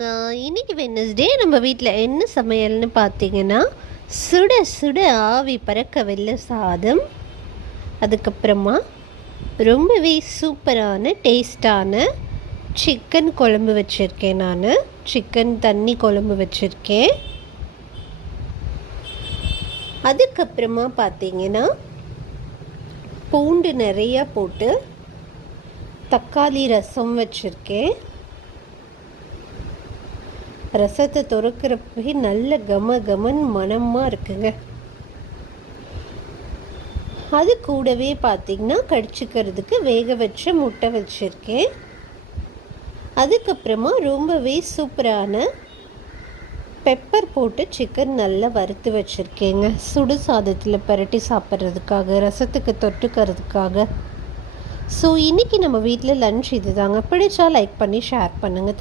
ஹாய்ங்க. இன்னைக்கு வெட்னஸ்டே நம்ம வீட்டில் என்ன சமையல்னு பார்த்தீங்கன்னா, சுட சுட ஆவி பறக்க வெள்ளை சாதம், அதுக்கப்புறமா ரொம்பவே சூப்பரான டேஸ்டான சிக்கன் குழம்பு வச்சுருக்கேன். நான் சிக்கன் தண்ணி குழம்பு வச்சுருக்கேன். அதுக்கப்புறமா பார்த்தீங்கன்னா, பூண்டு நிறையா போட்டு தக்காளி ரசம் வச்சுருக்கேன். ரசத்தை துறக்கிறப்பே நல்ல கம கமன் மணமாக இருக்குங்க. அது கூடவே பார்த்திங்கன்னா கடிச்சிக்கிறதுக்கு வேக வச்ச முட்டை வச்சுருக்கேன். அதுக்கப்புறமா ரொம்பவே சூப்பரான பெப்பர் போட்டு சிக்கன் நல்லா வறுத்து வச்சுருக்கேங்க. சுடு சாதத்தில் பரட்டி சாப்பிட்றதுக்காக, ரசத்துக்கு தொட்டுக்கிறதுக்காக. ஸோ இன்றைக்கி நம்ம வீட்டில் லன்ச் இது தாங்க. பிடிச்சா லைக் பண்ணி ஷேர் பண்ணுங்கள்.